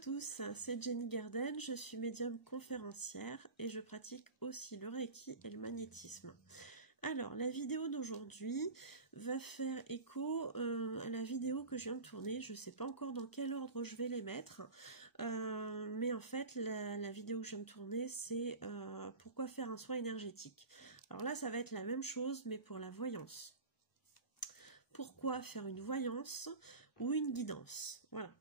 tous, c'est Jenny Garden, je suis médium conférencière et je pratique aussi le Reiki et le magnétisme. Alors, la vidéo d'aujourd'hui va faire écho à la vidéo que je viens de tourner. Je ne sais pas encore dans quel ordre je vais les mettre, mais en fait, la vidéo que je viens de tourner, c'est pourquoi faire un soin énergétique. Alors là, ça va être la même chose, mais pour la voyance. Pourquoi faire une voyance ou une guidance? Voilà.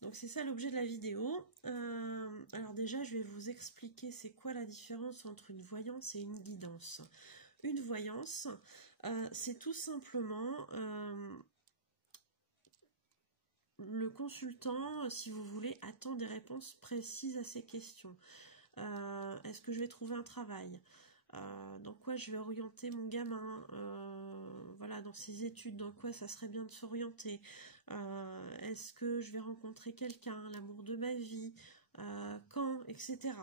Donc c'est ça l'objet de la vidéo. Alors déjà, je vais vous expliquer c'est quoi la différence entre une voyance et une guidance. Une voyance, c'est tout simplement le consultant, si vous voulez, attend des réponses précises à ses questions. Est-ce que je vais trouver un travail? Dans quoi je vais orienter mon gamin, voilà, dans ses études, dans quoi ça serait bien de s'orienter, est-ce que je vais rencontrer quelqu'un, l'amour de ma vie, quand, etc.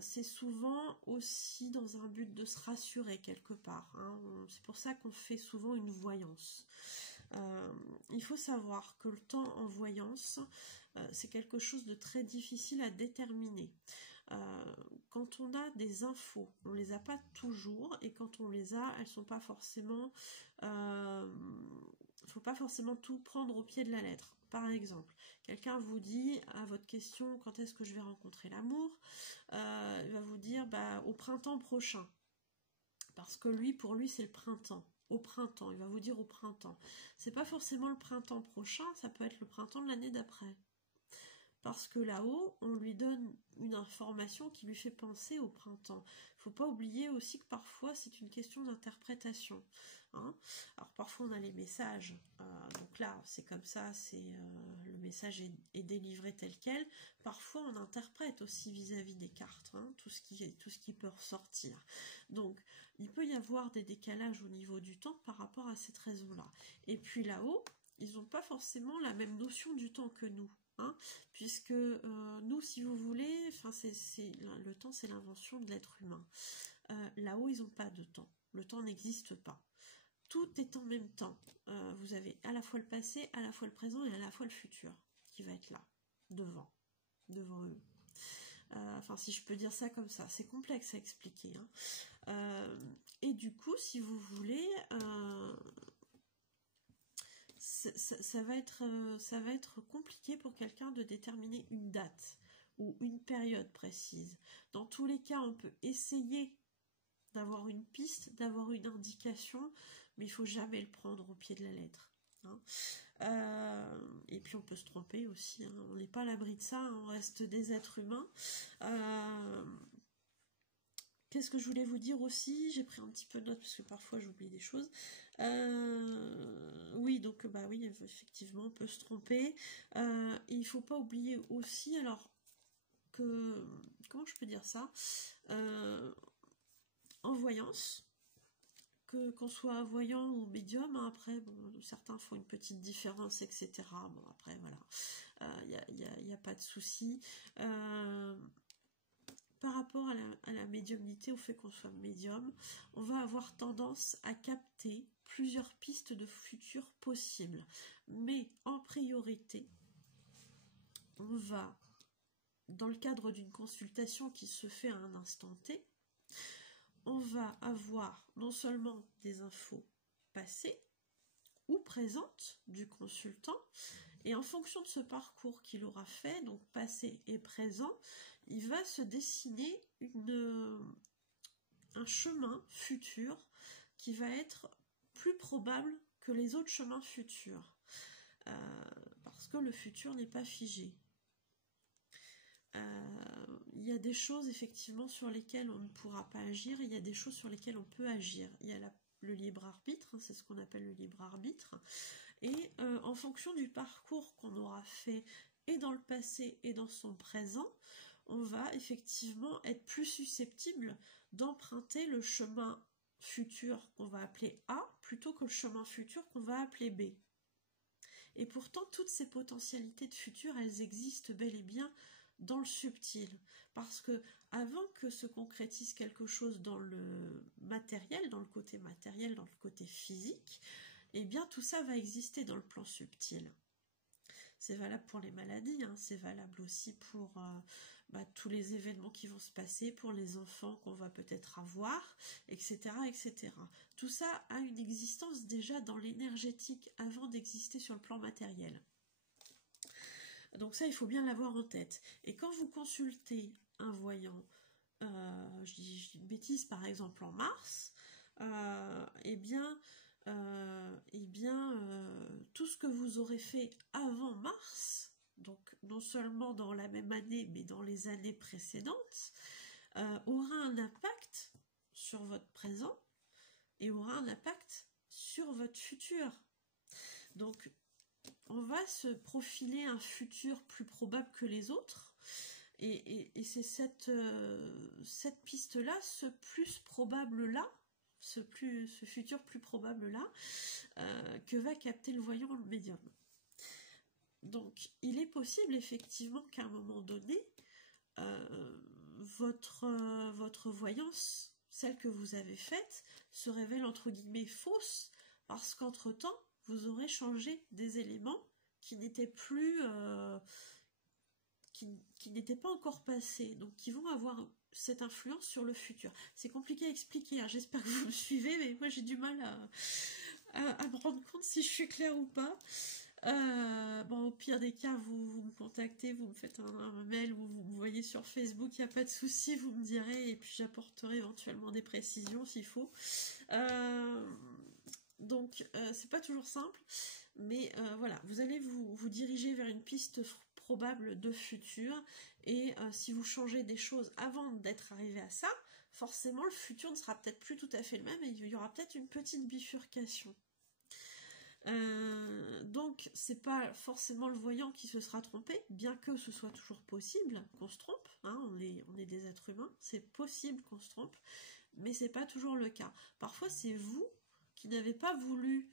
C'est souvent aussi dans un but de se rassurer quelque part, hein. C'est pour ça qu'on fait souvent une voyance. Il faut savoir que le temps en voyance, c'est quelque chose de très difficile à déterminer. Quand on a des infos, on les a pas toujours, et quand on les a, elles sont pas forcément, faut pas forcément tout prendre au pied de la lettre. Par exemple, quelqu'un vous dit à votre question quand est-ce que je vais rencontrer l'amour, il va vous dire au printemps prochain, parce que pour lui c'est le printemps. Au printemps, il va vous dire au printemps. C'est pas forcément le printemps prochain, ça peut être le printemps de l'année d'après. Parce que là-haut, on lui donne une information qui lui fait penser au printemps. Il ne faut pas oublier aussi que parfois, c'est une question d'interprétation, hein. Alors parfois, on a les messages. Donc là, c'est comme ça, le message est délivré tel quel. Parfois, on interprète aussi vis-à-vis des cartes, hein, tout ce qui peut ressortir. Donc, il peut y avoir des décalages au niveau du temps par rapport à cette raison-là. Et puis là-haut, ils n'ont pas forcément la même notion du temps que nous. Hein, puisque nous, si vous voulez, le temps c'est l'invention de l'être humain. Là-haut, ils n'ont pas de temps. Le temps n'existe pas. Tout est en même temps. Vous avez à la fois le passé, à la fois le présent et à la fois le futur qui va être là, devant eux. Si je peux dire ça comme ça, c'est complexe à expliquer, hein. Et du coup, si vous voulez... ça va être compliqué pour quelqu'un de déterminer une date ou une période précise. Dans tous les cas, on peut essayer d'avoir une piste, d'avoir une indication, mais il ne faut jamais le prendre au pied de la lettre, hein. Et puis on peut se tromper aussi, hein. On n'est pas à l'abri de ça, hein. On reste des êtres humains. Qu'est-ce que je voulais vous dire aussi? J'ai pris un petit peu de notes parce que parfois j'oublie des choses. Oui, donc oui, effectivement, on peut se tromper. Et il ne faut pas oublier aussi, alors que comment je peux dire ça? En voyance, qu'on soit voyant ou médium, hein, après, bon, certains font une petite différence, etc. Bon, après, voilà, il n'y a pas de souci. Par rapport à la médiumnité, au fait qu'on soit médium, on va avoir tendance à capter plusieurs pistes de futur possibles. Mais en priorité, on va, dans le cadre d'une consultation qui se fait à un instant T, on va avoir non seulement des infos passées ou présentes du consultant, et en fonction de ce parcours qu'il aura fait, donc passé et présent, il va se dessiner un chemin futur qui va être plus probable que les autres chemins futurs, parce que le futur n'est pas figé. Il y a des choses effectivement sur lesquelles on ne pourra pas agir, et il y a des choses sur lesquelles on peut agir. Il y a le libre arbitre, hein, c'est ce qu'on appelle le libre arbitre, et en fonction du parcours qu'on aura fait et dans le passé et dans son présent, on va effectivement être plus susceptible d'emprunter le chemin futur qu'on va appeler A plutôt que le chemin futur qu'on va appeler B. Et pourtant, toutes ces potentialités de futur, elles existent bel et bien dans le subtil, parce que avant que se concrétise quelque chose dans le matériel, dans le côté matériel, dans le côté physique, eh bien tout ça va exister dans le plan subtil. c'est valable pour les maladies, hein, c'est valable aussi pour tous les événements qui vont se passer, pour les enfants qu'on va peut-être avoir, etc., etc. Tout ça a une existence déjà dans l'énergétique avant d'exister sur le plan matériel. Donc ça, il faut bien l'avoir en tête. Et quand vous consultez un voyant, je dis une bêtise, par exemple en mars, tout ce que vous aurez fait avant mars, donc non seulement dans la même année, mais dans les années précédentes, aura un impact sur votre présent et aura un impact sur votre futur. Donc, on va se profiler un futur plus probable que les autres, et c'est cette piste-là, ce plus probable-là, ce futur plus probable-là, que va capter le voyant, le médium. Donc, il est possible effectivement qu'à un moment donné, votre voyance, celle que vous avez faite, se révèle entre guillemets fausse, parce qu'entre-temps, vous aurez changé des éléments qui n'étaient plus, qui n'étaient pas encore passés, donc qui vont avoir cette influence sur le futur. C'est compliqué à expliquer, hein. J'espère que vous me suivez, mais moi j'ai du mal à me rendre compte si je suis claire ou pas. Bon, au pire des cas, vous me contactez, vous me faites un mail, ou vous me voyez sur Facebook, il n'y a pas de souci, vous me direz, et puis j'apporterai éventuellement des précisions s'il faut. Donc, c'est pas toujours simple, mais voilà, vous allez vous diriger vers une piste probable de futur, et si vous changez des choses avant d'être arrivé à ça, forcément le futur ne sera peut-être plus tout à fait le même, et il y aura peut-être une petite bifurcation. Donc c'est pas forcément le voyant qui se sera trompé, bien que ce soit toujours possible qu'on se trompe, hein, on est des êtres humains, c'est possible qu'on se trompe, mais c'est pas toujours le cas. Parfois c'est vous qui n'avez pas voulu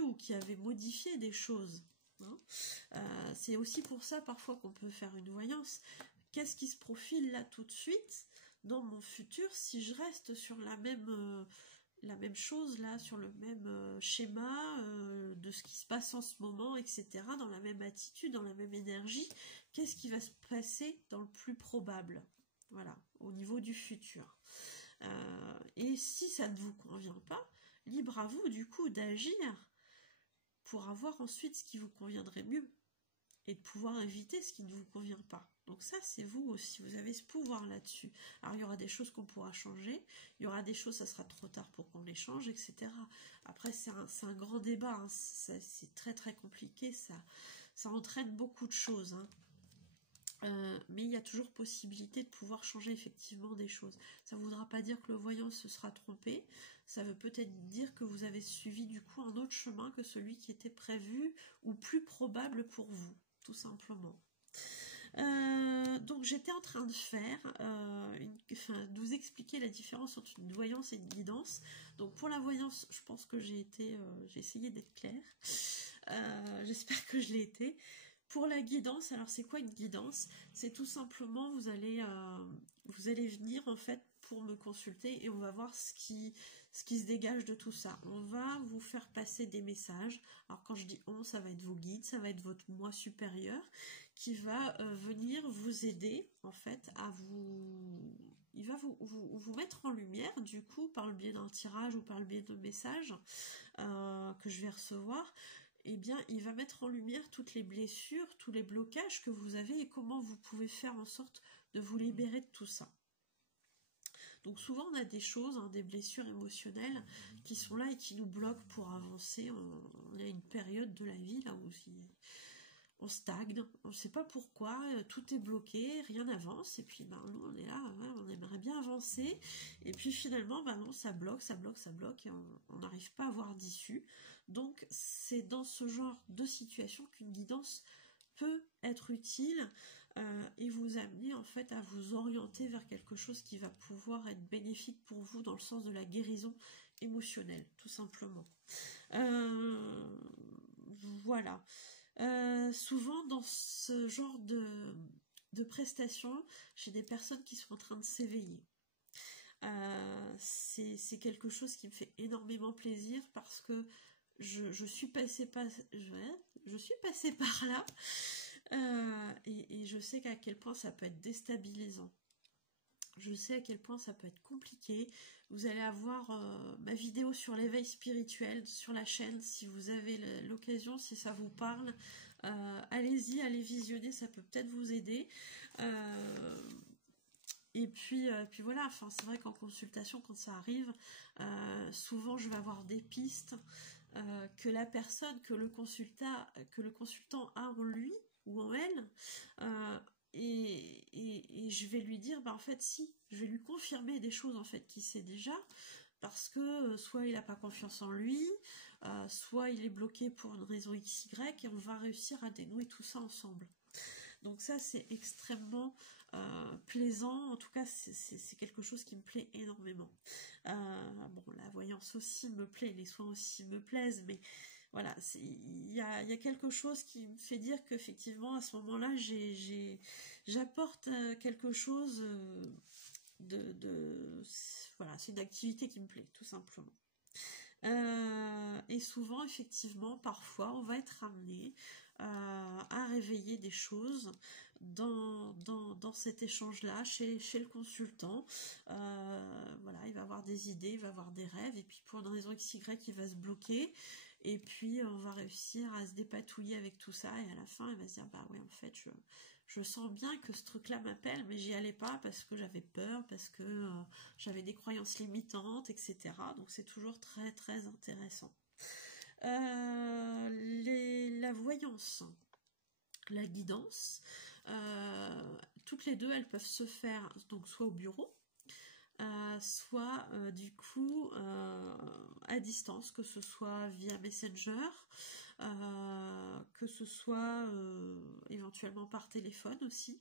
ou qui avez modifié des choses, hein. C'est aussi pour ça parfois qu'on peut faire une voyance. Qu'est-ce qui se profile là tout de suite dans mon futur si je reste sur la même chose là, sur le même schéma de ce qui se passe en ce moment, etc., dans la même attitude, dans la même énergie? Qu'est-ce qui va se passer dans le plus probable, voilà, au niveau du futur? Et si ça ne vous convient pas, libre à vous du coup d'agir pour avoir ensuite ce qui vous conviendrait mieux, et de pouvoir éviter ce qui ne vous convient pas. Donc ça, c'est vous aussi, vous avez ce pouvoir là-dessus. Alors il y aura des choses qu'on pourra changer, il y aura des choses, ça sera trop tard pour qu'on les change, etc. Après, c'est un grand débat, hein. C'est très très compliqué, ça entraîne beaucoup de choses, hein. Mais il y a toujours possibilité de pouvoir changer effectivement des choses. Ça ne voudra pas dire que le voyant se sera trompé, ça veut peut-être dire que vous avez suivi du coup un autre chemin que celui qui était prévu ou plus probable pour vous, tout simplement. Donc j'étais en train de faire, de vous expliquer la différence entre une voyance et une guidance. Donc pour la voyance, je pense que j'ai essayé d'être claire. J'espère que je l'ai été. Pour la guidance, alors c'est quoi une guidance? C'est tout simplement, vous allez venir en fait pour me consulter et on va voir ce qui se dégage de tout ça. On va vous faire passer des messages. Alors quand je dis on, ça va être vos guides, ça va être votre moi supérieur qui va venir vous aider en fait il va vous mettre en lumière du coup par le biais d'un tirage ou par le biais de messages que je vais recevoir. Eh bien, il va mettre en lumière toutes les blessures, tous les blocages que vous avez et comment vous pouvez faire en sorte de vous libérer de tout ça. Donc souvent on a des choses, hein, des blessures émotionnelles qui sont là et qui nous bloquent pour avancer. On a une période de la vie là où on stagne, on ne sait pas pourquoi, tout est bloqué, rien n'avance, et puis nous on est là, ouais, on aimerait bien avancer, et puis finalement non, ça bloque, et on n'arrive pas à avoir d'issue. Donc c'est dans ce genre de situation qu'une guidance peut être utile et vous amener en fait à vous orienter vers quelque chose qui va pouvoir être bénéfique pour vous dans le sens de la guérison émotionnelle, tout simplement. Voilà. Souvent dans ce genre de prestations, j'ai des personnes qui sont en train de s'éveiller. C'est quelque chose qui me fait énormément plaisir parce que je suis passée par là, et je sais qu'à quel point ça peut être déstabilisant. Je sais à quel point ça peut être compliqué. Vous allez avoir ma vidéo sur l'éveil spirituel sur la chaîne, si vous avez l'occasion, si ça vous parle. Allez-y, allez visionner, ça peut peut-être vous aider. Et puis voilà, enfin, c'est vrai qu'en consultation, quand ça arrive, souvent je vais avoir des pistes que la personne, que le consultant a en lui ou en elle, et je vais lui dire, en fait si, je vais lui confirmer des choses en fait qu'il sait déjà, parce que soit il n'a pas confiance en lui, soit il est bloqué pour une raison XY, et on va réussir à dénouer tout ça ensemble. Donc ça, c'est extrêmement plaisant. En tout cas, c'est quelque chose qui me plaît énormément. Bon, la voyance aussi me plaît, les soins aussi me plaisent, mais voilà, il y a quelque chose qui me fait dire qu'effectivement, à ce moment-là, j'apporte quelque chose voilà, c'est une activité qui me plaît, tout simplement. Et souvent, effectivement, parfois, on va être amené à réveiller des choses dans cet échange-là, chez le consultant. Voilà, il va avoir des idées, il va avoir des rêves, et puis pour une raison XY, il va se bloquer, et puis on va réussir à se dépatouiller avec tout ça, et à la fin, il va se dire, bah ouais, en fait, je sens bien que ce truc-là m'appelle, mais j'y allais pas parce que j'avais peur, parce que j'avais des croyances limitantes, etc. Donc c'est toujours très très intéressant. La voyance, la guidance, toutes les deux, elles peuvent se faire donc soit au bureau, soit du coup à distance, que ce soit via Messenger, que ce soit éventuellement par téléphone aussi.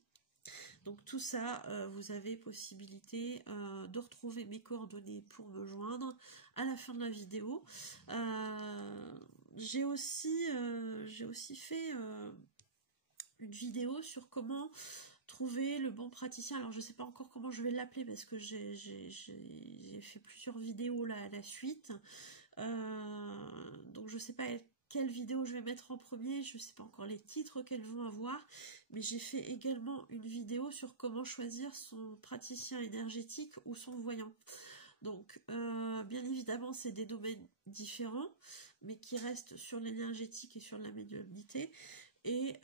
Donc tout ça, vous avez possibilité de retrouver mes coordonnées pour me joindre à la fin de la vidéo. J'ai aussi fait une vidéo sur comment trouver le bon praticien. Alors je sais pas encore comment je vais l'appeler, parce que j'ai fait plusieurs vidéos là à la suite, donc je sais pas quelle vidéo je vais mettre en premier, je sais pas encore les titres qu'elles vont avoir, mais j'ai fait également une vidéo sur comment choisir son praticien énergétique ou son voyant. Donc bien évidemment c'est des domaines différents, mais qui restent sur l'énergétique et sur la médiumnité, et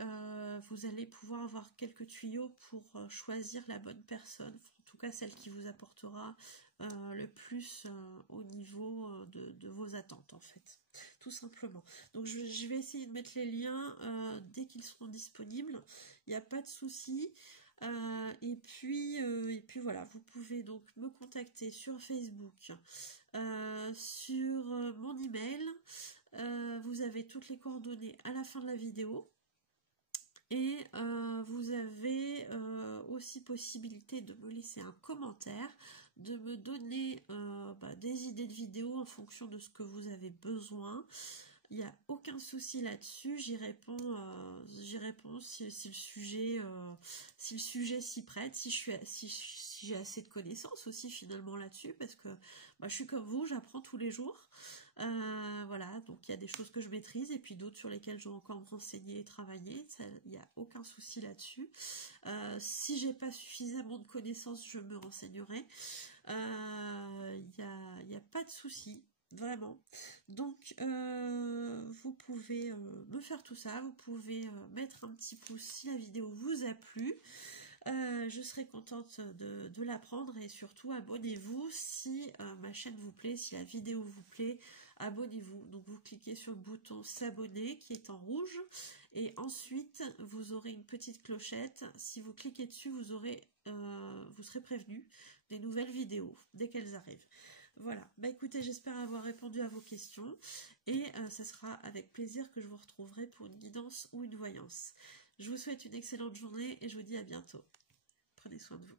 vous allez pouvoir avoir quelques tuyaux pour choisir la bonne personne, en tout cas celle qui vous apportera le plus au niveau de vos attentes, en fait, tout simplement. Donc je vais essayer de mettre les liens dès qu'ils seront disponibles, il n'y a pas de souci. Et puis voilà, vous pouvez donc me contacter sur Facebook, sur mon email, vous avez toutes les coordonnées à la fin de la vidéo. Et vous avez aussi possibilité de me laisser un commentaire, de me donner des idées de vidéos en fonction de ce que vous avez besoin. Il n'y a aucun souci là-dessus, j'y réponds si le sujet s'y prête, si j'ai assez de connaissances aussi finalement là-dessus, parce que je suis comme vous, j'apprends tous les jours. Voilà, donc il y a des choses que je maîtrise, et puis d'autres sur lesquelles je dois encore me renseigner et travailler, il n'y a aucun souci là-dessus. Si j'ai pas suffisamment de connaissances, je me renseignerai. Il n'y a pas de souci, vraiment. Donc vous pouvez me faire tout ça, vous pouvez mettre un petit pouce si la vidéo vous a plu. Je serai contente de l'apprendre, et surtout abonnez-vous si ma chaîne vous plaît, si la vidéo vous plaît, abonnez-vous. Donc vous cliquez sur le bouton s'abonner qui est en rouge, et ensuite vous aurez une petite clochette. Si vous cliquez dessus, vous serez prévenu des nouvelles vidéos dès qu'elles arrivent. Voilà, écoutez, j'espère avoir répondu à vos questions, et ça sera avec plaisir que je vous retrouverai pour une guidance ou une voyance. Je vous souhaite une excellente journée et je vous dis à bientôt. Prenez soin de vous.